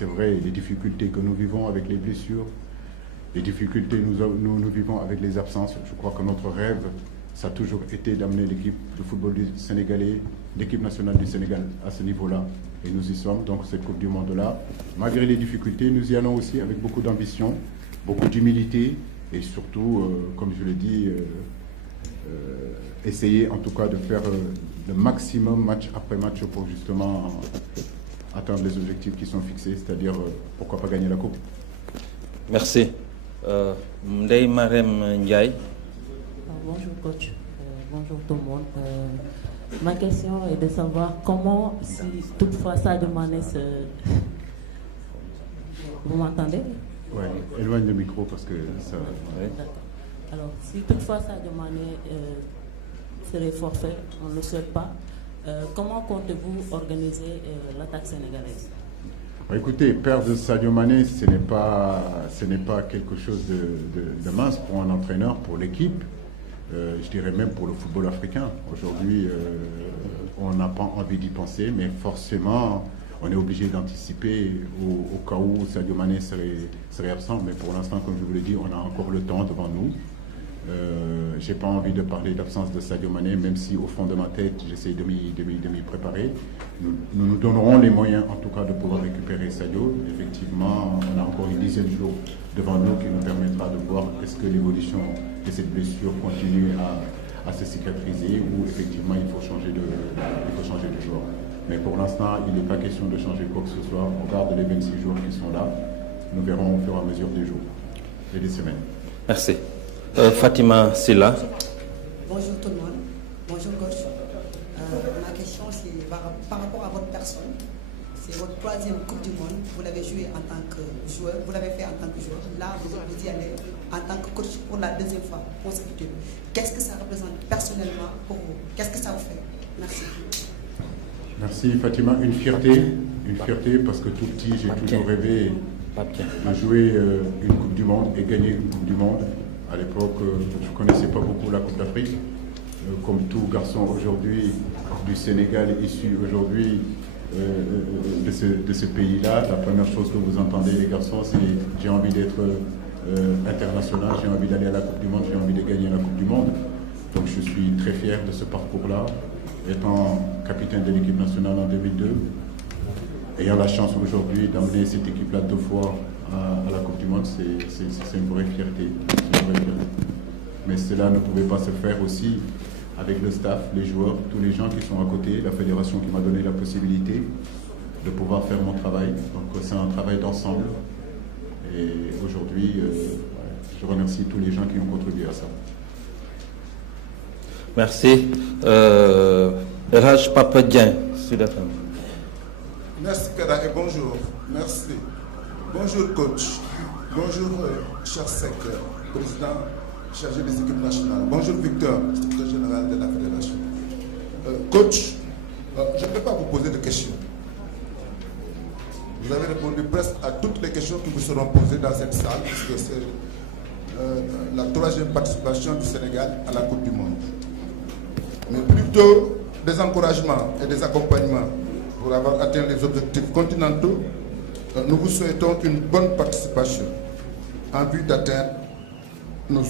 c'est vrai, les difficultés que nous vivons avec les blessures, les difficultés que nous vivons avec les absences. Je crois que notre rêve, ça a toujours été d'amener l'équipe de football du sénégalais, l'équipe nationale du Sénégal à ce niveau-là. Et nous y sommes, donc cette Coupe du Monde-là. Malgré les difficultés, nous y allons aussi avec beaucoup d'ambition, beaucoup d'humilité et surtout, comme je l'ai dit, essayer en tout cas de faire le maximum match après match pour justement atteindre les objectifs qui sont fixés, c'est-à-dire pourquoi pas gagner la Coupe. Merci. Ndeye Marème Ndiaye. Bonjour coach, bonjour tout le monde. Ma question est de savoir comment, si toutefois Sadio Mané se... Vous m'entendez? Oui, éloigne le micro parce que ça... Oui. D'accord. Alors, si toutefois Sadio Mané serait forfait, on ne le souhaite pas, comment comptez-vous organiser l'attaque sénégalaise? Écoutez, perdre Sadio Mané, ce n'est pas quelque chose de mince pour un entraîneur, pour l'équipe. Je dirais même pour le football africain. Aujourd'hui, on n'a pas envie d'y penser, mais forcément, on est obligé d'anticiper au cas où Sadio Mané serait absent. Mais pour l'instant, comme je vous l'ai dit, on a encore le temps devant nous. Je n'ai pas envie de parler d'absence de Sadio Mané, même si au fond de ma tête, j'essaie de m'y préparer. Nous donnerons les moyens, en tout cas, de pouvoir récupérer Sadio. Effectivement, on a encore une dizaine de jours devant nous qui nous permettra de voir est-ce que l'évolution de cette blessure continue à se cicatriser ou effectivement il faut changer de joueur. Mais pour l'instant, il n'est pas question de changer quoi que ce soit. On garde les 26 jours qui sont là. Nous verrons au fur et à mesure des jours et des semaines. Merci. Fatima Silla. Bonjour tout le monde. Bonjour coach. Ma question c'est par rapport à votre personne. C'est votre troisième Coupe du Monde. Vous l'avez joué en tant que joueur. Vous l'avez fait en tant que joueur. Là, vous y allez en tant que coach pour la deuxième fois consécutive. Qu'est-ce que ça représente personnellement pour vous? Qu'est-ce que ça vous fait? Merci. Merci Fatima. Une fierté parce que tout petit, j'ai toujours rêvé de jouer une Coupe du Monde et gagner une Coupe du Monde. À l'époque, je ne connaissais pas beaucoup la Coupe d'Afrique. Comme tout garçon aujourd'hui du Sénégal, issu aujourd'hui de ce pays-là, la première chose que vous entendez les garçons, c'est j'ai envie d'être international, j'ai envie d'aller à la Coupe du Monde, j'ai envie de gagner la Coupe du Monde. Donc je suis très fier de ce parcours-là, étant capitaine de l'équipe nationale en 2002, ayant la chance aujourd'hui d'amener cette équipe-là 2 fois à la Coupe du Monde, c'est une vraie fierté. Mais cela ne pouvait pas se faire aussi avec le staff, les joueurs, tous les gens qui sont à côté, la fédération qui m'a donné la possibilité de pouvoir faire mon travail. Donc c'est un travail d'ensemble. Et aujourd'hui, je remercie tous les gens qui ont contribué à ça. Merci. Raj Papadien, Sud FM. Merci Kada et bonjour. Merci. Bonjour coach. Bonjour cher Sec, président chargé des équipes nationales. Bonjour Victor, secrétaire général de la fédération. Coach, je ne vais pas vous poser de questions. Vous avez répondu presque à toutes les questions qui vous seront posées dans cette salle, puisque c'est la 3e participation du Sénégal à la Coupe du Monde. Mais plutôt des encouragements et des accompagnements pour avoir atteint les objectifs continentaux. Nous vous souhaitons une bonne participation en vue d'atteindre nos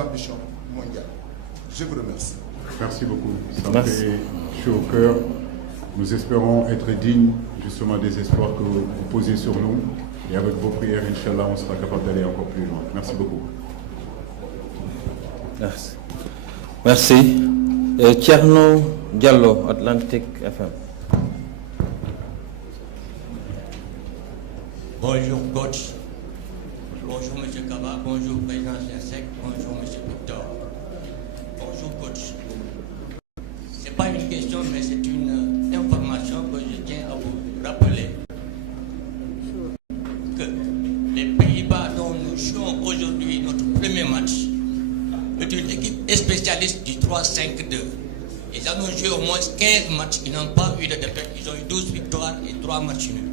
ambitions mondiales. Je vous remercie. Merci beaucoup. Ça me fait chaud au cœur. Nous espérons être dignes justement des espoirs que vous posez sur nous. Et avec vos prières, Inch'Allah, on sera capable d'aller encore plus loin. Merci beaucoup. Merci. Merci. Thierno Diallo, Atlantic FM. Bonjour coach. Bonjour M. Kaba. Bonjour président Sec. Bonjour M. Victor. Bonjour coach. Ce n'est pas une question, mais c'est une information que je tiens à vous rappeler. Que les Pays-Bas dont nous jouons aujourd'hui notre premier match est une équipe spécialiste du 3-5-2. Ils ont joué au moins 15 matchs, ils n'ont pas eu de défaite, ils ont eu 12 victoires et 3 matchs nuls.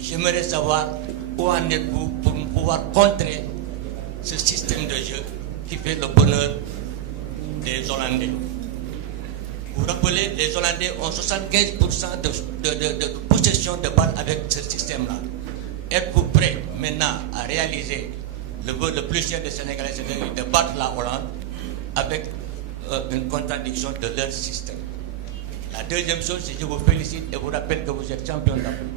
J'aimerais savoir où en êtes-vous pour pouvoir contrer ce système de jeu qui fait le bonheur des Hollandais. Vous rappelez, les Hollandais ont 75% de possession de balles avec ce système-là. Êtes-vous prêt maintenant à réaliser le vœu le plus cher des Sénégalais, c'est de battre la Hollande avec une contradiction de leur système? La deuxième chose, c'est que je vous félicite et vous rappelle que vous êtes champion d'Afrique.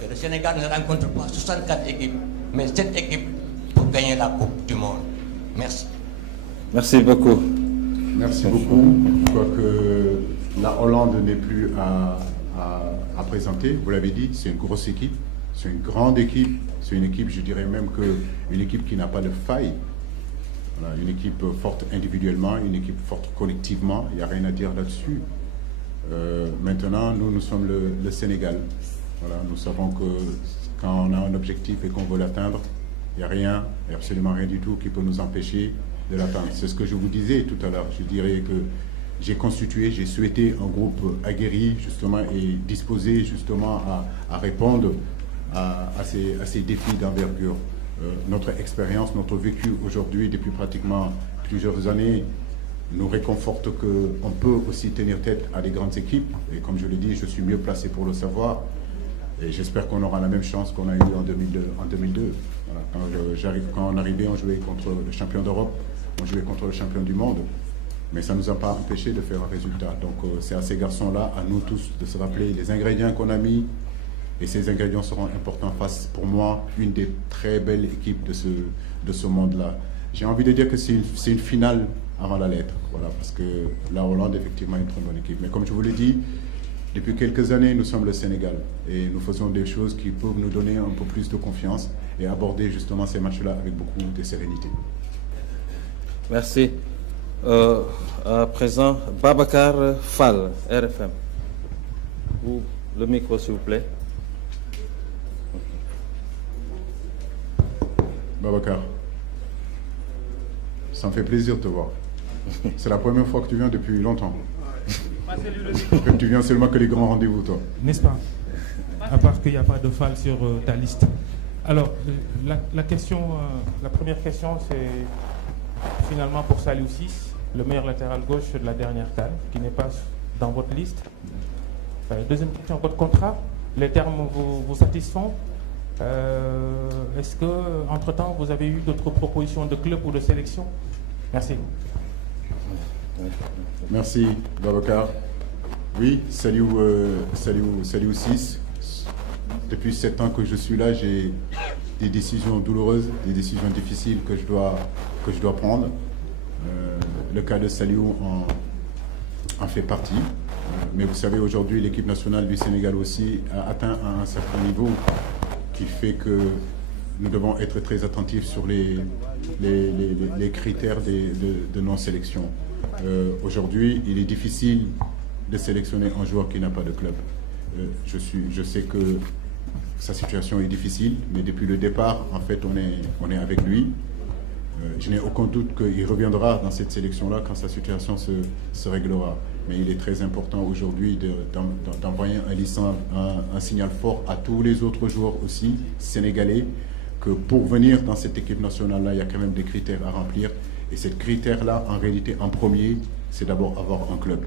Que le Sénégal ne rencontre pas 64 équipes, mais 7 équipes pour gagner la Coupe du Monde. Merci. Merci beaucoup. Merci beaucoup. Je crois que la Hollande n'est plus à présenter. Vous l'avez dit, c'est une grosse équipe, c'est une grande équipe, c'est une équipe, je dirais même une équipe qui n'a pas de faille. Voilà, une équipe forte individuellement, une équipe forte collectivement, il n'y a rien à dire là-dessus. Maintenant, nous sommes le Sénégal. Voilà, nous savons que quand on a un objectif et qu'on veut l'atteindre, il n'y a rien, absolument rien du tout qui peut nous empêcher de l'atteindre. C'est ce que je vous disais tout à l'heure. Je dirais que j'ai souhaité un groupe aguerri justement et disposé justement à répondre à ces défis d'envergure. Notre expérience, notre vécu aujourd'hui depuis pratiquement plusieurs années nous réconforte qu'on peut aussi tenir tête à des grandes équipes. Et comme je l'ai dit, je suis mieux placé pour le savoir. Et j'espère qu'on aura la même chance qu'on a eue en 2002. Voilà, quand on arrivait, on jouait contre le champion d'Europe, on jouait contre le champion du monde. Mais ça ne nous a pas empêché de faire un résultat. Donc c'est à ces garçons-là, à nous tous, de se rappeler les ingrédients qu'on a mis. Et ces ingrédients seront importants face, pour moi, une des très belles équipes de ce monde-là. J'ai envie de dire que c'est une finale avant la lettre. Voilà, parce que la Hollande, effectivement, est une très bonne équipe. Mais comme je vous l'ai dit, depuis quelques années, nous sommes le Sénégal. Et nous faisons des choses qui peuvent nous donner un peu plus de confiance et aborder justement ces matchs-là avec beaucoup de sérénité. Merci. À présent, Babacar Fall, RFM. Le micro, s'il vous plaît. Babacar, ça me fait plaisir de te voir. C'est la première fois que tu viens depuis longtemps. Tu viens seulement que les grands rendez-vous, toi. N'est-ce pas? À part qu'il n'y a pas de Fall sur ta liste. Alors, la première question, c'est finalement pour Saliou Ciss, le meilleur latéral gauche de la dernière CAN, qui n'est pas dans votre liste. Deuxième question, votre contrat, les termes vous satisfont? Est-ce que, entre-temps, vous avez eu d'autres propositions de club ou de sélection? Merci. Merci, Babacar. Oui, Saliou Ciss. Depuis 7 ans que je suis là, j'ai des décisions douloureuses, des décisions difficiles que je dois prendre. Le cas de Saliou en fait partie. Mais vous savez, aujourd'hui, l'équipe nationale du Sénégal aussi a atteint un certain niveau qui fait que nous devons être très attentifs sur les critères de non-sélection. Aujourd'hui, il est difficile de sélectionner un joueur qui n'a pas de club. Je sais que sa situation est difficile, mais depuis le départ, en fait, on est avec lui. Je n'ai aucun doute qu'il reviendra dans cette sélection-là quand sa situation se réglera. Mais il est très important aujourd'hui d'envoyer un signal fort à tous les autres joueurs aussi sénégalais que pour venir dans cette équipe nationale-là, il y a quand même des critères à remplir. Et ces critères-là, en réalité, en premier, c'est d'abord avoir un club.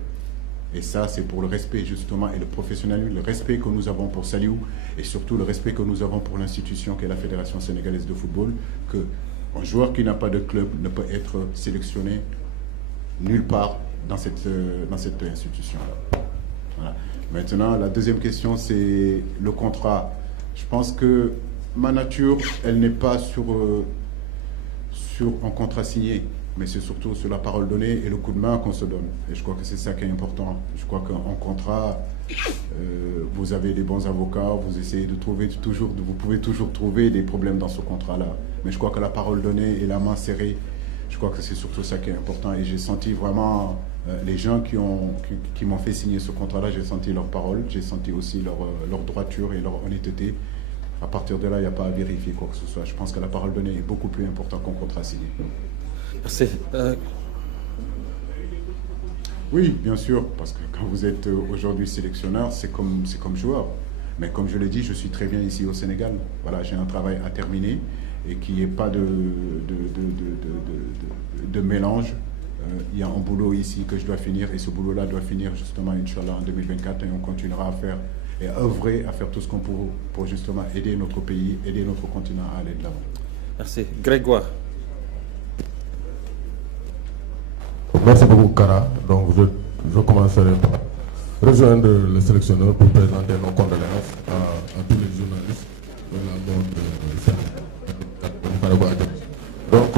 Et ça, c'est pour le respect justement et le professionnalisme, le respect que nous avons pour Saliou et surtout le respect que nous avons pour l'institution qu'est la Fédération sénégalaise de football, qu'un joueur qui n'a pas de club ne peut être sélectionné nulle part dans cette institution-là. Voilà. Maintenant, la deuxième question, c'est le contrat. Je pense que ma nature, elle n'est pas sur un contrat signé, mais c'est surtout sur la parole donnée et le coup de main qu'on se donne. Et je crois que c'est ça qui est important. Je crois qu'en contrat, vous avez des bons avocats, vous essayez de trouver vous pouvez toujours trouver des problèmes dans ce contrat-là. Mais je crois que la parole donnée et la main serrée, je crois que c'est surtout ça qui est important. Et j'ai senti vraiment les gens qui m'ont fait signer ce contrat-là, j'ai senti leur parole, j'ai senti aussi leur droiture et leur honnêteté. À partir de là, il n'y a pas à vérifier quoi que ce soit. Je pense que la parole donnée est beaucoup plus importante qu'un contrat signé. Oui, bien sûr, parce que quand vous êtes aujourd'hui sélectionneur, c'est comme joueur. Mais comme je l'ai dit, je suis très bien ici au Sénégal. Voilà, j'ai un travail à terminer et qu'il n'y ait pas de mélange il y a un boulot ici que je dois finir et ce boulot-là doit finir justement, Inch'Allah, en 2024 et on continuera à faire et à œuvrer, à faire tout ce qu'on peut pour justement aider notre pays, aider notre continent à aller de l'avant. Merci. Grégoire. Merci beaucoup, Kara. Donc, je commencerai par rejoindre le sélectionneur pour présenter nos condoléances à tous les journalistes de la mort de Cheikh. Donc,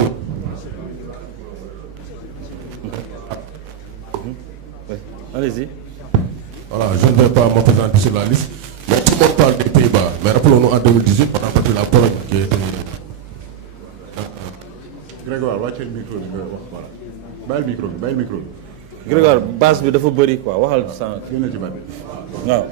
allez-y. Voilà, je ne vais pas me présenter sur la liste. Mais tout le monde parle des Pays-Bas. Mais rappelons-nous en 2018, on a battu la Pologne qui était. Grégoire, watch le micro. Voilà. Bàyyi le micro. Grégoire, base bi dafa bëri quoi waxal sans. Génn ci baat bi. waaw.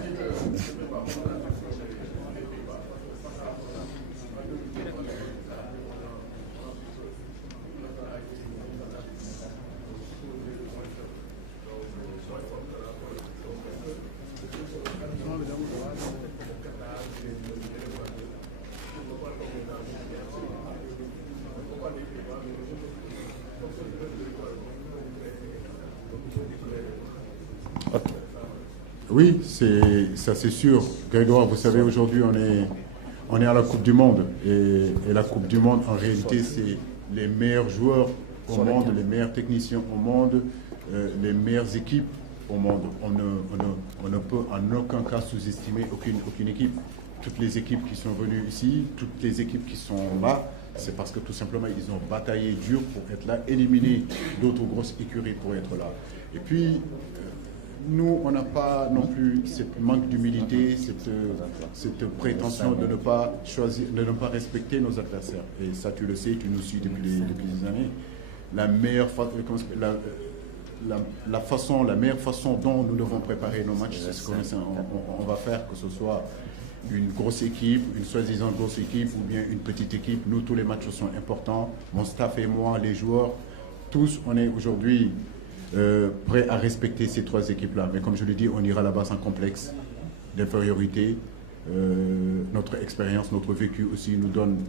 Oui, ça c'est sûr. Grégoire, vous savez, aujourd'hui on est à la Coupe du Monde et la Coupe du Monde en réalité c'est les meilleurs joueurs au monde, les meilleurs techniciens au monde, les meilleures équipes au monde. On ne peut en aucun cas sous-estimer aucune équipe. Toutes les équipes qui sont venues ici, toutes les équipes qui sont là, c'est parce que tout simplement ils ont bataillé dur pour être là, éliminer d'autres grosses écuries pour être là. Et puis nous, on n'a pas non plus ce manque d'humilité, cette prétention de ne pas choisir, de ne pas respecter nos adversaires. Et ça, tu le sais, tu nous suis depuis des années. La meilleure façon dont nous devons préparer nos matchs, c'est ce qu'on va faire, que ce soit une grosse équipe, une soi-disant grosse équipe ou bien une petite équipe. Nous, tous les matchs sont importants. Mon staff et moi, les joueurs, tous, on est aujourd'hui prêt à respecter ces trois équipes-là. Mais comme je l'ai dit, on ira là-bas sans complexe d'infériorité. Notre expérience, notre vécu aussi nous donne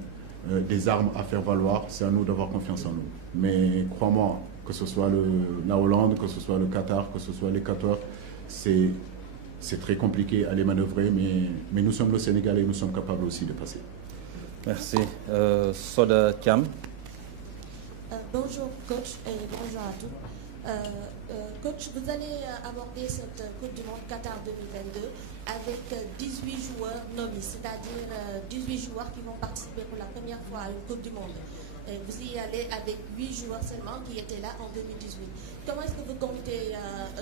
des armes à faire valoir. C'est à nous d'avoir confiance en nous. Mais crois-moi, que ce soit la Hollande, que ce soit le Qatar, que ce soit l'Équateur, c'est très compliqué à les manœuvrer, mais nous sommes le Sénégal et nous sommes capables aussi de passer. Merci. Soda Thiam. Bonjour coach et bonjour à tous. Coach, vous allez aborder cette Coupe du Monde Qatar 2022 avec 18 joueurs nommés, c'est-à-dire 18 joueurs qui vont participer pour la première fois à une Coupe du Monde. Et vous y allez avec 8 joueurs seulement qui étaient là en 2018. Comment est-ce que vous comptez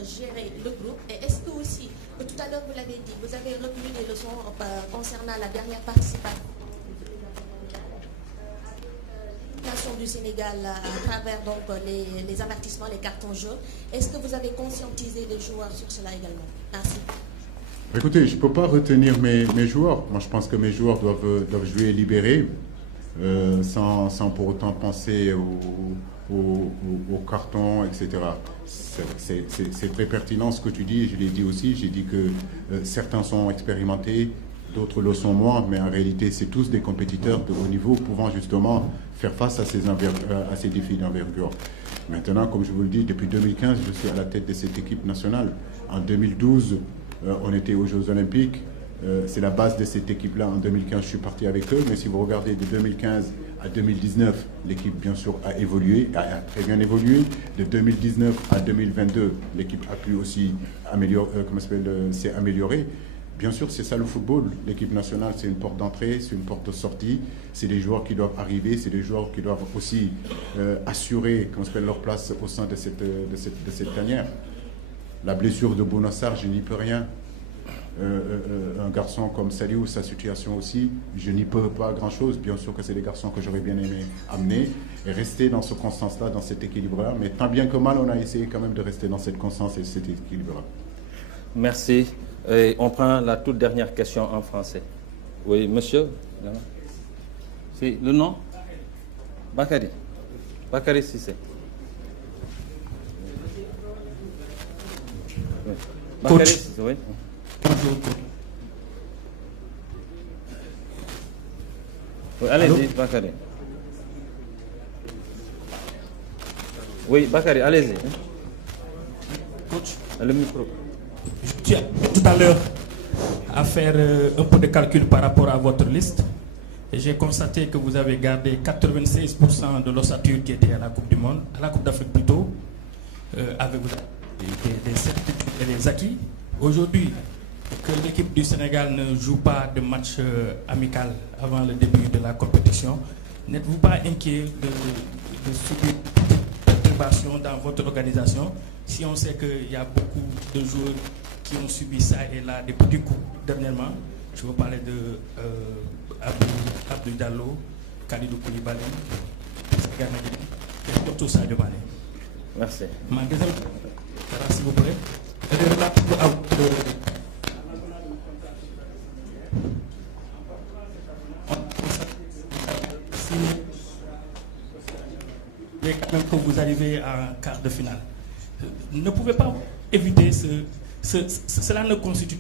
gérer le groupe? Et est-ce que aussi, tout à l'heure vous l'avez dit, vous avez retenu des leçons concernant la dernière participation du Sénégal à travers donc les avertissements, les cartons jaunes. Est-ce que vous avez conscientisé les joueurs sur cela également? Merci. Écoutez, je ne peux pas retenir mes joueurs. Moi, je pense que mes joueurs doivent jouer libérés, sans pour autant penser au carton, etc. C'est très pertinent ce que tu dis, je l'ai dit aussi. J'ai dit que certains sont expérimentés, d'autres le sont moins, mais en réalité, c'est tous des compétiteurs de haut niveau pouvant justement faire face à ces défis d'envergure. Maintenant, comme je vous le dis, depuis 2015, je suis à la tête de cette équipe nationale. En 2012, on était aux Jeux Olympiques. C'est la base de cette équipe-là. En 2015, je suis parti avec eux. Mais si vous regardez de 2015 à 2019, l'équipe, bien sûr, a évolué, a très bien évolué. De 2019 à 2022, l'équipe a pu aussi s'est améliorée. Bien sûr, c'est ça le football. L'équipe nationale, c'est une porte d'entrée, c'est une porte de sortie. C'est des joueurs qui doivent arriver, c'est des joueurs qui doivent aussi assurer leur place au sein de cette tanière. La blessure de Bonassar, je n'y peux rien. Un garçon comme Saliou, sa situation aussi, je n'y peux pas grand-chose. Bien sûr que c'est des garçons que j'aurais bien aimé amener et rester dans ce constance-là, dans cet équilibre-là. Mais tant bien que mal, on a essayé quand même de rester dans cette constance et cet équilibre-là. Merci. Et on prend la toute dernière question en français. Oui, monsieur. C'est le nom? Bakary. Bakary Cissé. Oui. Bakary Cissé, oui. Oui, allez-y, Bakary. Oui, Bakary, allez-y. Coach, le micro. Je suis tout à l'heure à faire un peu de calcul par rapport à votre liste. Et j'ai constaté que vous avez gardé 96% de l'ossature qui était à la Coupe du Monde, à la Coupe d'Afrique plutôt, avec des certitudes et des acquis. Aujourd'hui, que l'équipe du Sénégal ne joue pas de match amical avant le début de la compétition, n'êtes-vous pas inquiet de subir des perturbations dans votre organisation si on sait qu'il y a beaucoup de joueurs qui ont subi ça et là des petits coups dernièrement? Je veux parler de Abdou Diallo, Kalidou Koulibaly, et surtout Sadio Mané. Merci. Ma deuxième question, s'il vous plaît, elle est relative à mais quand même que vous arrivez en quart de finale. Ne pouvez pas éviter cela ne constitue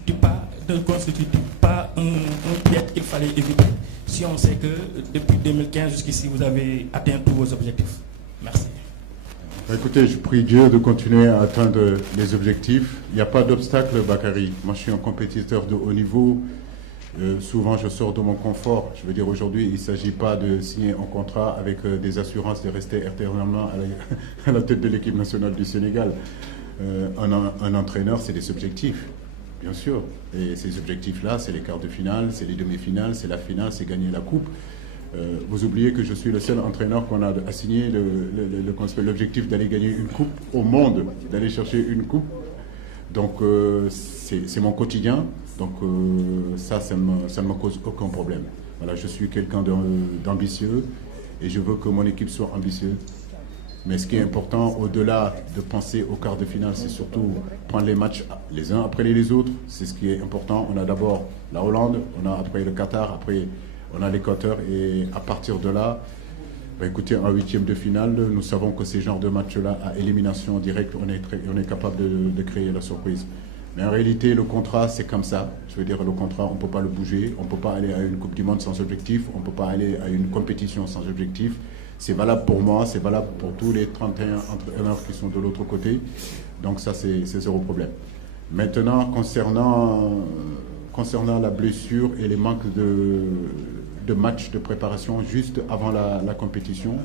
pas un piège qu'il fallait éviter si on sait que depuis 2015 jusqu'ici vous avez atteint tous vos objectifs. Merci. Écoutez, je prie Dieu de continuer à atteindre les objectifs. Il n'y a pas d'obstacle, Bakary. Moi, je suis un compétiteur de haut niveau. Souvent, je sors de mon confort. Je veux dire, aujourd'hui, il ne s'agit pas de signer un contrat avec des assurances de rester éternellement à la tête de l'équipe nationale du Sénégal. Un entraîneur, c'est des objectifs, bien sûr. Et ces objectifs-là, c'est les quarts de finale, c'est les demi-finales, c'est la finale, c'est gagner la coupe. Vous oubliez que je suis le seul entraîneur qu'on a assigné l'objectif d'aller gagner une coupe au monde, d'aller chercher une coupe. Donc, c'est mon quotidien. Donc, ça ne me cause aucun problème. Voilà, je suis quelqu'un d'ambitieux et je veux que mon équipe soit ambitieuse. Mais ce qui est important, au-delà de penser au quart de finale, c'est surtout prendre les matchs les uns après les autres. C'est ce qui est important. On a d'abord la Hollande, on a après le Qatar, après on a l'Équateur. Et à partir de là, bah écoutez, en huitième de finale, nous savons que ces genres de matchs-là, à élimination directe, on est capable de créer la surprise. Mais en réalité, le contrat, c'est comme ça. Je veux dire, le contrat, on ne peut pas le bouger. On ne peut pas aller à une Coupe du Monde sans objectif. On ne peut pas aller à une compétition sans objectif. C'est valable pour moi, c'est valable pour tous les 31 entraîneurs qui sont de l'autre côté. Donc ça, c'est zéro problème. Maintenant, concernant la blessure et les manques de matchs de préparation juste avant la compétition,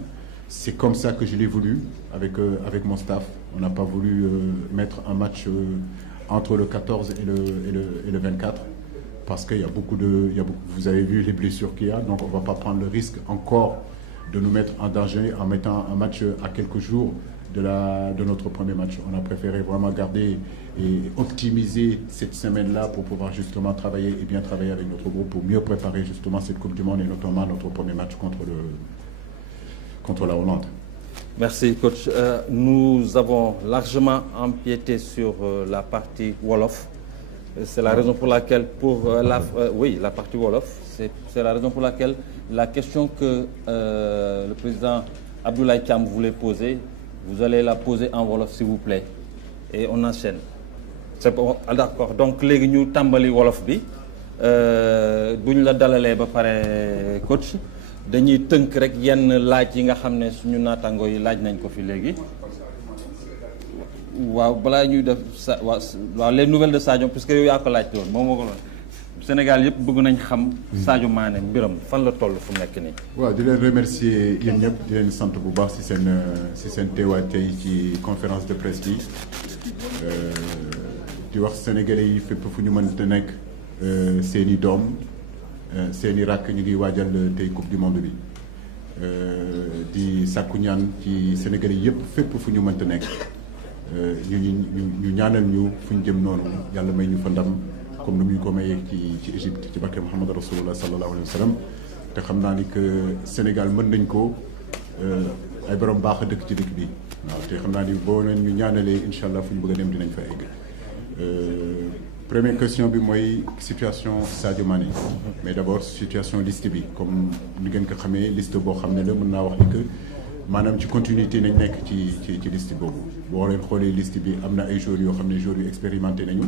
c'est comme ça que je l'ai voulu avec mon staff. On n'a pas voulu mettre un match entre le 14 et le 24 parce qu'il y a beaucoup vous avez vu les blessures qu'il y a, donc on ne va pas prendre le risque encore de nous mettre en danger en mettant un match à quelques jours de notre premier match. On a préféré vraiment garder et optimiser cette semaine-là pour pouvoir justement travailler et bien travailler avec notre groupe pour mieux préparer justement cette Coupe du Monde et notamment notre premier match contre la Hollande. Merci, coach. Nous avons largement empiété sur la partie Wolof. C'est la raison pour laquelle, la partie Wolof, c'est la raison pour laquelle la question que le président Abdoulaye Thiam voulait poser, vous allez la poser en Wolof, s'il vous plaît. Et on enchaîne. C'est bon, d'accord. Donc, les ñu tambali Wolof bi, buñ la dalalé ba paré coach, dañuy teunk rek yenn laaj yi nga xamné suñu natango yi laaj nañ ko fi légui. Waaw balaa ñuy def waaw les nouvelles de Sadio puisque yow yaa ko laaj woon moom moo ko loon Sénégal yëpp bëgg nañ xam Sadio Mané mbiram fan la toll fu nekk nii. waaw di leen remercier yéen ñëpp di leen sant bu baax si seen teewaay tey ci conférence de presse bi di wax Sénégalais yi fépp fu ñu mënta nekk seen i doom seen i rakk ñu ngi waajal tey coupe du monde bi di sàkku ñaan ci Sénégalais yëpp fépp fu ñu mënta nekk. ñu ñaanal ñu fu ñu jëm noonu yàlla may ñu fa ndam comme ni ñu ko mayee ci Égypte ci barke Muhammad Rasulullah sallallahu alayhi wa sallam te xam naa ni que Sénégal mën nañ ko ay borom baax a dëkk ci dëkk bi waaw te xam naa ni boo leen ñu ñaanalee incha allah fu ñu bëgg a dem dinañ fa egg. Première question bi mooy situation Sadio Mané mais d'abord situation liste bi comme ni ngeen ko xamee liste boo xam ne la mën naa wax ni que maanaam ci continuité nañ nekk ci liste boobu boo leen xoolee liste bi am na ay joueurs yoo xam ne joueurs yu expérimenté nañu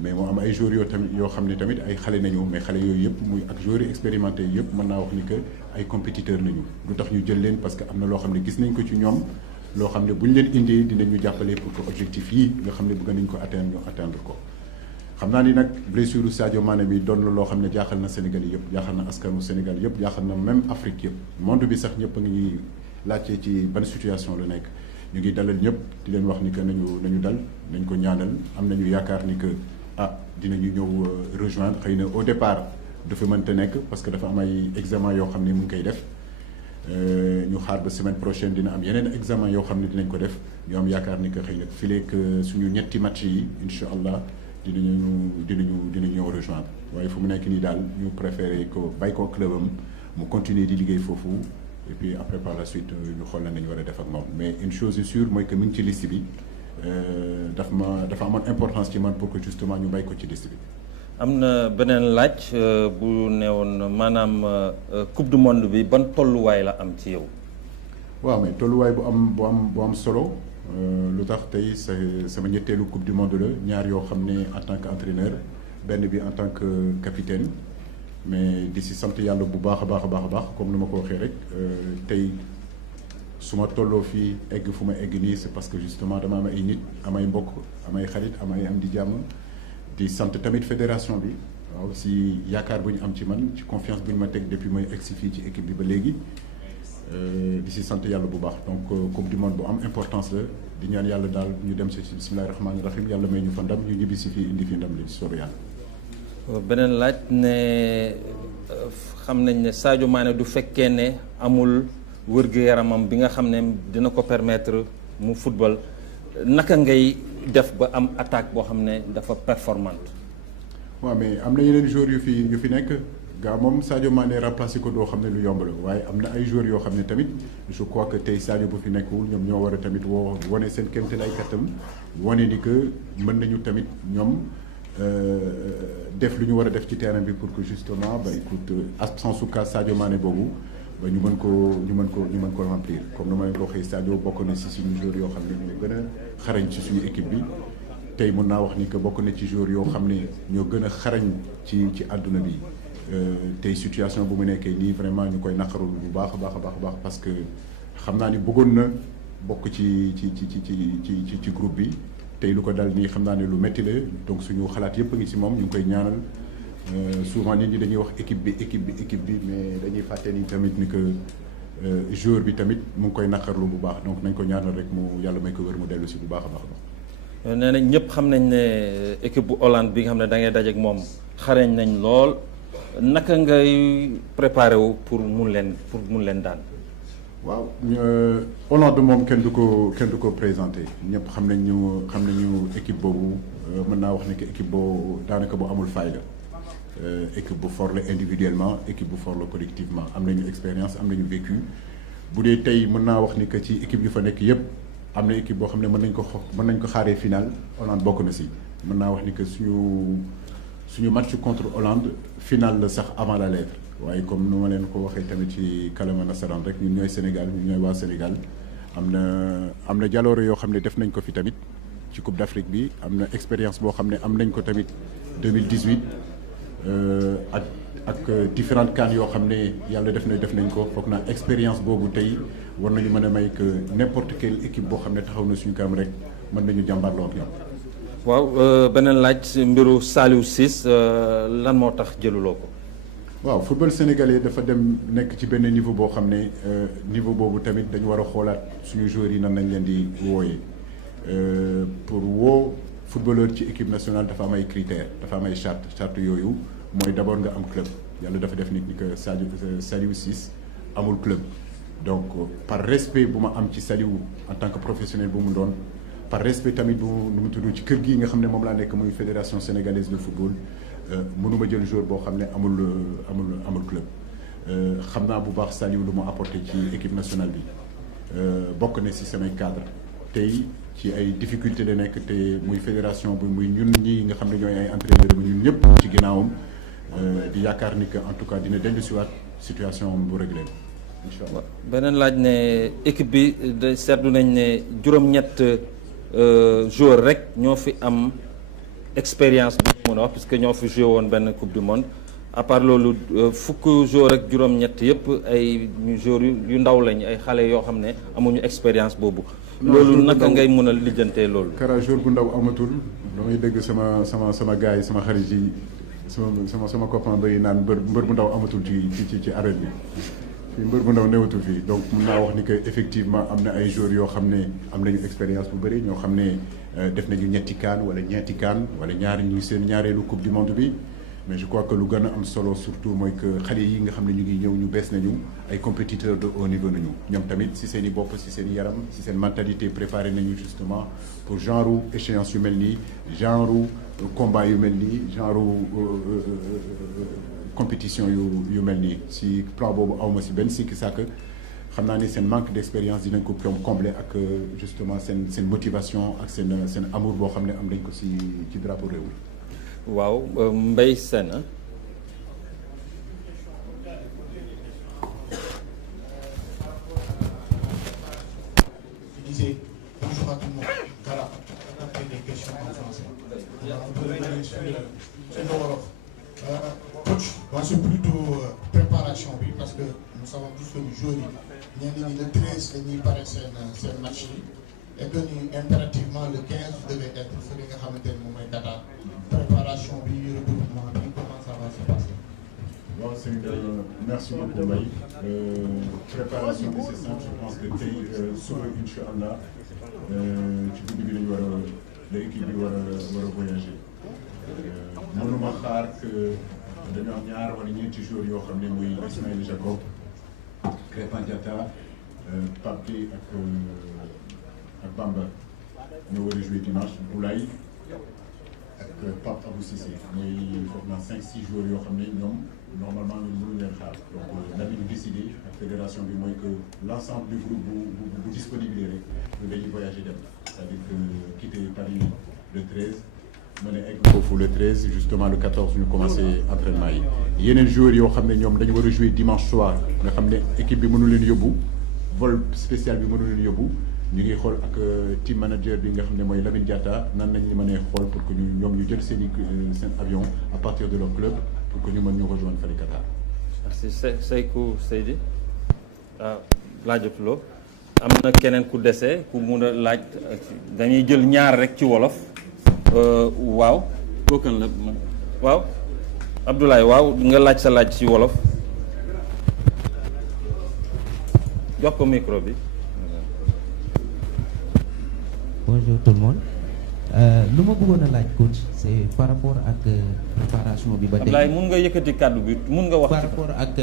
mais moo am ay joueurs yoo xam ne tamit ay xale nañu mais xale yooyu yëpp muy ak joueurs yu expérimenté yëpp mën naa wax ni que ay compétiteurs nañu lu tax ñu jël leen parce que am na loo xam ne gis nañ ko ci ñoom loo xam ne bu ñu leen indee dinañu jàppale pour que objectif yi nga xam ne bëgg nañ ko atteindre ñu atteindre ko. xam naa ni nag blessure Sadio Mané bi doon la loo xam ne jaaxal na Sénégal yi yëpp jaaxal na askanu Sénégal yëpp jaaxal na même Afrique yëpp monde bi sax ñëpp a ngi laajte ci ban situation la nekk. ñu ngi dalal ñëpp di leen wax ni que nañu dal nañ ko ñaanal am nañu yaakaar ni que dinañu ñëw rejoindre xëy na au départ dafa mënta nekk parce que dafa am ay examen yoo xam ne mu ngi koy def ñu xaar ba semaine prochaine dina am yeneen examen yoo xam ne dinañ ko def ñu am yaakaar ni que xëy na fileek suñu ñetti match yi incha allah dinañu ñëw rejoindre waaye fu mu nekk nii daal ñu préféré ko bàyyi ko club am mu continuer di liggéey foofu. Et puis après par la suite ñu xool na nañu war a def ak moom mais une chose est sûre mooy que mu ngi ci liste bi dafa amoon importance ci man pour que justement ñu bàyyi ko ci liste bi. am na beneen laaj bu newoon maanaam coupe du monde bi ban tolluwaay la am ci yow. waaw mais tolluwaay bu am solo lu tax tey sama ñetteelu coupe du monde la ñaar yoo xam ne en tant que entraîneur benn bi en tant que capitaine. mais di si sant yàlla bu baax a baax comme ni ma ko waxee rek tey su ma tolloo fii egg fu ma egg nii c'est parce que justement dama am ay nit am ay mbokk am ay xarit am ay am di jàmm di sant tamit fédération bi waaw si yaakaar bu ñu am ci man ci confiance bu ñu ma teg depuis may egg si fii ci équipe bi ba léegi di si sant yàlla bu baax donc coupe du monde bu am importance la di ñaan yàlla daal ñu dem si bismillahi rahmaani rahim yàlla may ñu fa ndam ñu ñibbi si fii indi fi ndam li soobu yàlla. beneen laaj ne xam nañ ne Sadio Mané du fekkee ne amul wërgu-yaramam bi nga xam ne dina ko permettre mu football naka ngay def ba am attaque boo xam ne dafa performante. waaw mais am na yeneen joueurs yu fi nekk gaa moom Sadio Mané remplacé ko doo xam ne lu yomb la waaye am na ay joueurs yoo xam ne tamit je crois que tey Sadio bu fi nekkul ñoom ñoo war a tamit wane seen kéemtalaay kattan wane ni que mën nañu tamit ñoom. def lu ñu war a def ci terrain bi pour que justement ba écoute absence su cas Sadio Mané boobu ba ñu mën ko remplir comme ni ma leen ko waxee Sadio bokk na si suñu joueurs yoo xam ne ñoo gën a xarañ ci suñu équipe bi tey mën naa wax ni que bokk na ci joueurs yoo xam ne ñoo gën a xarañ ci àdduna bi tey situation bu mu nekkee nii vraiment ñu koy naqarul bu baax a baax parce que xam naa ni bëggoon na bokk ci groupe bi. tey lu ko dal nii xam naa ne lu métti la donc suñu xalaat yëpp a ngi ci moom ñu ngi koy ñaanal souvent nit ñi dañuy wax équipe bi mais dañuy fàtte ni tamit ni que joueur bi tamit mu ngi koy naqarlu bu baax donc nañ ko ñaanal rek mu yàlla may ko wér mu dellu si bu baax a baax. nee nañ ñëpp xam nañ ne équipe bu Hollande bi nga xam ne da ngay dajeek moom xareñ nañ lool naka ngay préparé wu pour mun leen daan. waaw Hollande moom kenn du ko présenté ñëpp xam nañu équipe boobu mën naa wax ne que équipe boobu daanaka bu amul fay la équipe bu fort la individuellement équipe bu fort la collectivement am nañu expérience am nañu vécu bu dee tey mën naa wax ni que ci équipe yu fa nekk yëpp am na équipe boo xam ne mën nañ ko xaaree final Hollande bokk na si mën naa wax ni que suñu match contre Hollande final la sax avant la lettre. waaye comme nu ma leen ko waxee tamit ci kalama nasaraan rek ñun ñooy Sénégal ñun ñooy waa Sénégal am na jaloore yoo xam ne def nañ ko fi tamit ci Coupe d'Afrique bi am na expérience boo xam ne am nañ ko tamit 2018 ak différentes CAN yoo xam ne yàlla def nañ ko foog naa expérience boobu tey war nañu mën a may que n'importe quelle équipe boo xam ne taxaw na suñu kam rek mën nañu jàmbaarloo ak ñoom. waaw beneen laaj mbiru Saliou Ciss lan moo tax jëluloo ko. waaw football sénégalais dafa dem nekk ci benn niveau boo xam ne niveau boobu tamit dañu war a xoolaat suñu joueurs yi nan nañ leen di wooyee pour woo footballeur ci équipe nationale dafa am ay critères dafa am ay charte yooyu mooy d'abord nga am club yàlla dafa def nit ni que Saliou Ciss amul club donc par respect bu ma am ci Saliou en tant que professionnel bu mu doon par respect tamit bu mu tudd ci kër gi nga xam ne moom laa nekk muy fédération sénégalaise de football mënuma jël joueur boo xam ne amul club xam naa bu baax Saliou lu mu apporté ci équipe nationale bi bokk na ci samay cadre tey ci ay difficulté la nekk te muy fédération bi muy ñun ñi nga xam ne ñooy ay entraîneurs bi ñun ñëpp ci ginnaawam di yaakaar ni que en tout cas dina dellu si waat situation bu réglé incha allah. beneen laaj ne équipe bi seetlu nañ ne juróom-ñett joueur rek ñoo fi am expérience bi mën a wax puisque ñoo fi joué woon benn coupe du monde à part loolu fukk joueur ak juróom-ñett yëpp ay joueurs yu ndaw lañ ay xale yoo xam ne amuñu expérience boobu loolu naka ngay mën a lijjantee loolu. Kara jour bu ndaw amatul damay dégg sama gars yi sama xarit yi sama copain bay naan mbër bu ndaw amatul ci arène bi fii mbër bu ndaw newatul fii donc mun naa wax ni que effectivement am na ay joueurs yoo xam ne am nañu expérience bu bëri ñoo xam ne def nañu ñetti CAN wala ñeenti CAN wala ñaari ñu seen ñaareelu coupe du monde bi. mais je crois que lu gën a am solo surtout mooy que xale yi nga xam ne ñu ngi ñëw ñu bees nañu ay compétiteurs de haut niveau nañu ñoom tamit si seen i bopp si seen i yaram si seen mentalité préparé nañu justement pour genre échéance yu mel nii genre combat yu mel nii genre compétition yu mel nii si plan boobu awma si benn sikki sàkk xam naa ni seen manque d'expérience dinañ ko combler ak justement seen motivation ak seen amour boo xam ne am nañ ko ci drapeau réew mi. waaw Mbaye Sène. Je disais bonjour à tout le monde. Kara, on a des questions en français. On peut revenir sur le wolof. Coach, c'est plutôt préparation bi parce que nous savons tous que nous jouons ñenn ñi le 13 dañuy pare seen match yi et que ni impérativement le 15 devait être fële nga xamante ne moom mooy Qatar. Préparation bi regroupement bi comment ça va se passer. Bon, merci beaucoup Mbaye. Préparation bi c'est simple, je pense que tey suba incha allah ci guddi bi lañu war a la équipe bi war a voyager. mënuma xaar que dañu am ñaar wala ñeenti jours yoo xam ne muy Ismaïla Jacob, Crépin Diatta, Pape Gueye ak Bamba ñoo war a jouer dimanche Boulaye ak Pape Abou Cissé mooy foog naa 5-6 jours yoo xam ne ñoom normalement ñun mënuñ leen xaar donc la ñu décidé ak fédération bi mooy que l'ensemble du groupe bu disponible rek ñu dañuy voyager dem c'est-à-dire que quitter Paris le 13 mën a egg foofu le 13 justement le 14 ñu commencé entraînement yi yeneen joueurs yoo xam ne ñoom dañu war a jouer dimanche soir nga xam ne équipe bi mënu leen yóbbu vol spécial bi mënu leen yóbbu ñu ngi xool ak team manager bi nga xam ne mooy Lamine Diatta nan lañ mën a xool pour que ñoom ñu jël seen avion à partir de leur club pour que ñu mën ñu rejoindre fële Qatar. merci Seykou Seydi laajatuloo am na keneen ku dese ku mun a laaj dañuy jël ñaar rek ci wolof waaw kookan la waaw Abdoulaye waaw nga laaj sa laaj ci wolof jox ko micro bi. Bonjour tout le monde lu ma bëggoon a laaj coach c'est par rapport ak préparation bi ba tey. Abdoulaye mun nga yëkkati kàddu bi mun nga wax. par rapport ak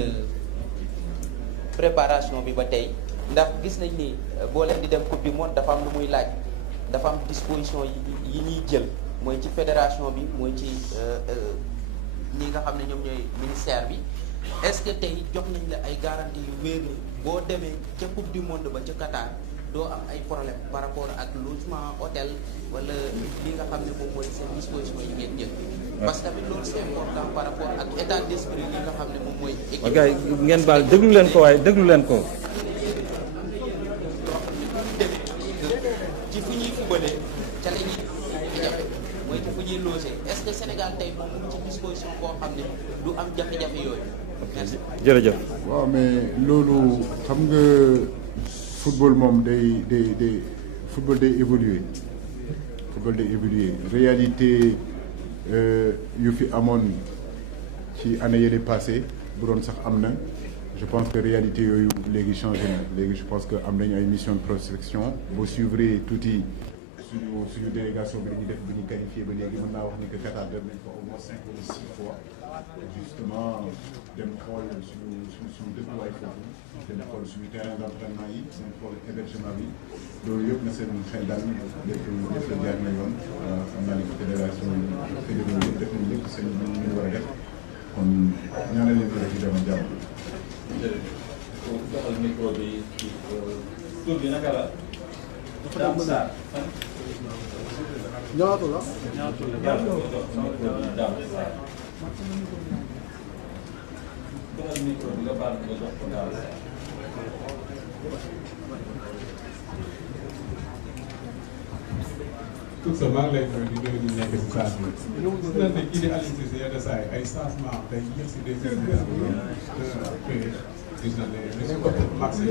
préparation bi ba tey ndax gis nañ ni boo leen di dem coupe du monde dafa am lu muy laaj dafa am disposition yi ñuy jël mooy ci fédération bi mooy ci ñi nga xam ne ñoom ñooy ministère bi est-ce que tey jox nañ la ay garantie yu wér ni boo demee ca coupe du monde ba ca Qatar. doo am ay problème par rapport ak logement hôtel wala li nga xam ne moom mooy seen disposition yi ngeen jël parce que tamit loolu c'est important par rapport ak état d'esprit li nga xam ne moom mooy équipe gars yi ngeen baal déglu leen ko waaye déglu leen ko ci fu ñuy fubalee ca la ñuy jafe mooy ci fu ñuy loger est-ce que Sénégal tey moom mu ci disposition boo xam ne du am jafe-jafe yooyu merci jërëjëf waaw mais loolu xam nga football moom day football day évoluer réalité yu fi amoon ci année yële passé bu doon sax am na je pense que réalité yooyu léegi changé na léegi je pense que am nañu ay mission de prospection boo suivre tuuti suñu délégation bi dañuy def bi ñu qualifié ba léegi mën naa wax ni que Qatar dem nañ fa au moins 5 ou 6 fois justement dem xool suñu dëkkuwaay foofu dem xool suñu terrain d'entraînement yi dem xool hébergement bi loolu yëpp na seen xel daal lépp la jaar na yoon xam naa ni que fédération fédéraux yëpp def nañ lépp seen lu ñu war a def kon ñaanal leen rek dem jàmm. joxal micro bi tur bi naka la. Dame Sarr. ñaata la. tout ça maa ngi lay nuyu di nuyu ñu nekk si saa bi gis nañ ne kii di Aliou Cissé yenn saa yi ay changement day yëg si des gis nañ ne dañu ko marché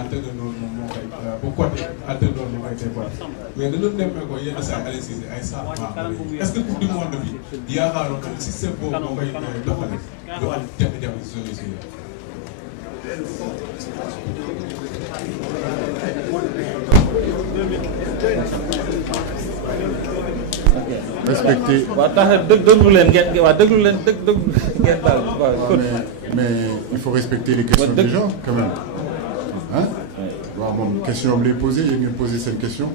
entraîneur moom moo koy bu côté entraîneur moo koy décoté mais dañu demee ko yenn saa Aliou Cissé ay changement est-ce que coupe du monde bi yaakaaroon na système boobu moo koy doxale du am jafe-jafe solution. Respecter. waaw tax déglu leen ngeen waaw déglu leen ngeen daal waaw. mais il faut respecter les questions des gens quand même. Hein? waaw moom question bi lay posé yéen ngeen posé seen question.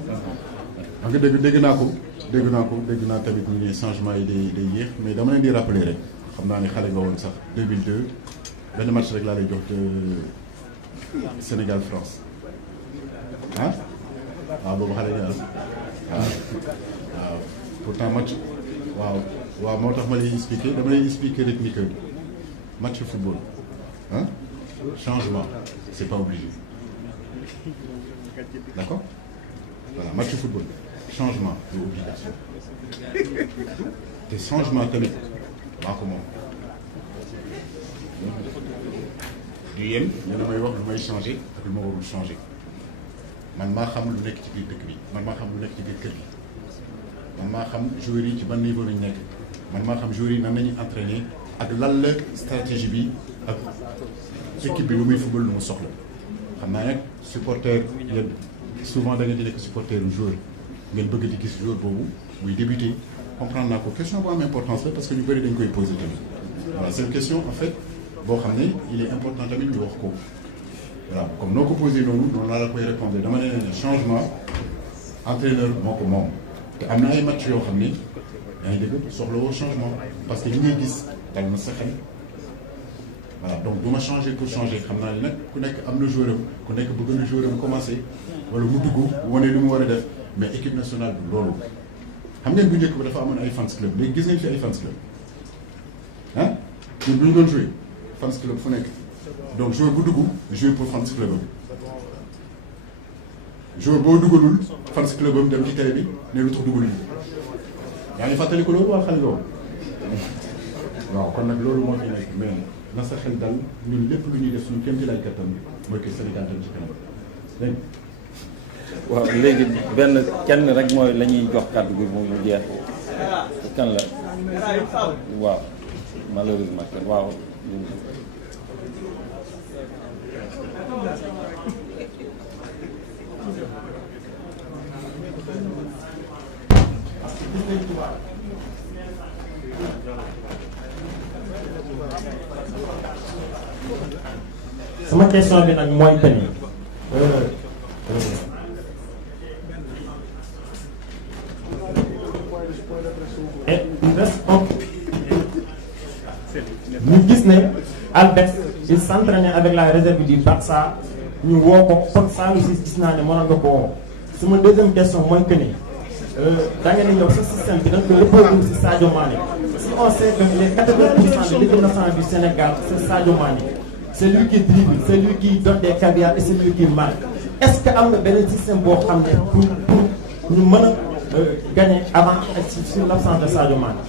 nga dégg naa ko dégg naa tamit ñu ne changement yi day yéex mais dama leen di rappeler rek xam naa ne xale nga woon sax 2002 benn match rek laa lay jox Sénégal France ah waaw boobu xale nga waaw pourtant match waaw moo tax ma lay expliquer dama lay expliquer rek ni que match football hein changement c'est pas obligé d'accord voilà match football changement c'est obligation te changement tamit maa ko moom du yem ñu ne may wax lu may changer ak lu ma warul changer man maa xam lu nekk ci biir dëkk bi man maa xam lu nekk ci biir kër gi man maa xam joueurs yi ci ban niveau lañu nekk man maa xam joueurs yi nan nañuy entraîner ak lan la stratégie bi ak équipe bi lu muy football lu mu soxla xam naa nag supporter yéen souvent da ngeen di nekk supporter joueur ngeen bëgg di gis joueur boobu muy débuter comprendre naa ko question bu am importance la parce que ñu bëri dañ koy poser tamit voilà c'est une question en fait boo xam ne il est important tamit ñu wax ko voilà comme noo ko posé noonu laa la koy répondre dama ne changement entraîneur moo ko moom te am na ay match yoo xam ne yaa ngi dégg soxla woo changement parce que li ngay gis dal na sa xel voilà donc du ma changer pour changer xam naa ne nag ku nekk am na joueur am ku nekk bëgg na joueur am commencé wala mu dugg wane lu mu war a def mais équipe nationale bi loolu xam ngeen bu njëkk ba dafa amoon ay fans club léegi gis ngeen fi ay fans club ah ñun bu ñu doon joué fans club fu nekk donc joueur bu dugg joué pour fans club am joueur boo dugalul fans club am dem ci télé bi ne lu tax dugalul yaa ngi fàttali ko loolu wala xale loolu waaw kon nag loolu moo fi nekk mais na sa xel dal ñun lépp lu ñuy def suñu kéem ci laaj kattan mooy que Sénégal tam ci kanam dégg waaw léegi benn kenn rek mooy la ñuy jox kàddu gi moom mu jeex kan la waaw malheureusement kenn waaw sama question bi nag mooy que ni ñu gis ne Albert il s'entraînait avec la réserve du Barça ñu woo ko kon saa si gis naa ne mënoon nga ko woo sama deuxième question mooy que ni da ngeen di ñëw sa système bi da nga koy reproduire si Sadio Mané si on sait que les 80% de l'équipe nationale du Sénégal c'est Sadio Mané c'est lui qui dribble c'est lui qui donne des caviars et c'est lui qui marque est-ce que am na benn système boo xam ne pour ñu mën a gagner avant sur l'absence de Sadio Mané.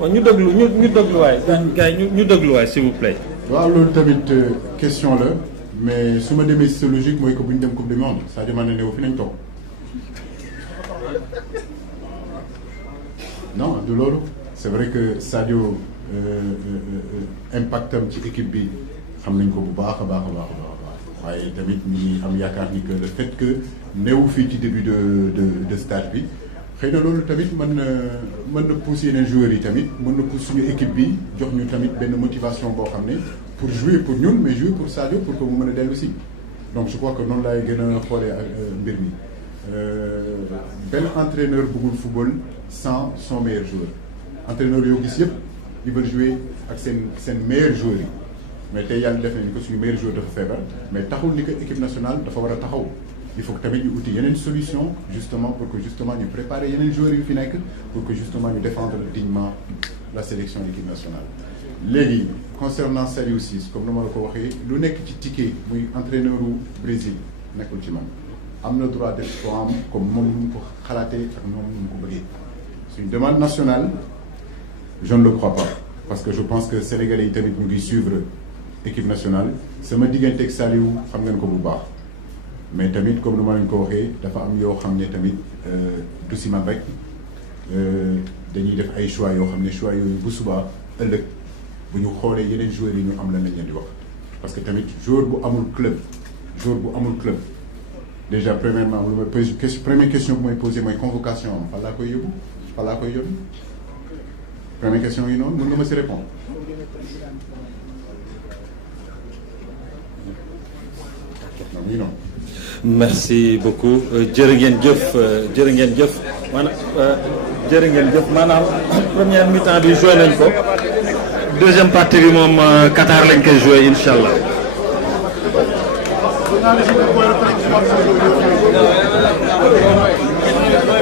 waaw ñu déglu waay gars yi ñu déglu waay s'il vous plaît. waaw loolu tamit question la mais su ma demee si sa logique mooy que bu ñu dem coupe du monde Sadio Mané ne fi nañ toog non du loolu c'est vrai que Sadio impact am ci équipe bi xam nañ ko bu baax a baax waaye tamit ñi am yaakaar ni que le fait que néew fii ci début de stage bi xëy na loolu tamit mën na pousser yeneen joueurs yi tamit mën na pousser suñu équipe bi jox ñu tamit benn motivation boo xam ne pour jouer pour ñun mais jouer pour Sadio pour que mu mën a dellu si donc je crois que noonu laay gën a xoolee ak mbir mi benn entraîneur bëggul football sans son meilleur joueur entraîneur yoo gis yëpp ils veulent jouer ak seen meilleurs joueurs yi mais tey yàlla def nañu ko suñu meilleur joueur dafa feebar mais taxul ni que équipe nationale dafa war a taxaw il faut que tamit ñu uti yeneen solution justement pour que justement ñu préparer yeneen joueurs yu fi nekk pour que justement ñu défendre dignement la sélection de l'équipe nationale. léegi concernant Saliou Ciss comme ni ma la ko waxee lu nekk ci ticket muy entraîneur u Brésil nekkul ci man am na droit def ko am comme moom nu mu ko xalaatee ak moom nu mu ko bëggee suñu demande nationale je ne le crois pas parce que je pense que sénégalais yi tamit ñu ngi suivre équipe nationale sama diggante ak Saliou xam ngeen ko bu baax mais tamit comme nu ma leen ko waxee dafa am yoo xam ne tamit du si man rek dañuy def ay choix yoo xam ne choix yooyu bu subaa ëllëg bu ñu xoolee yeneen joueurs yi ñu am lan lañ leen di wax parce que tamit joueur bu amul club déjà premièrement lu may première question bu may posé mooy convocation am fan laa koy yóbbu fan laa koy yóbbu première question yi noonu mën nga ma si répondre. non. merci beaucoup jërë ngeen jëf maanaam première mi-temps bi joué nañ ko deuxième partie bi moom Qatar lañ koy joué incha allah.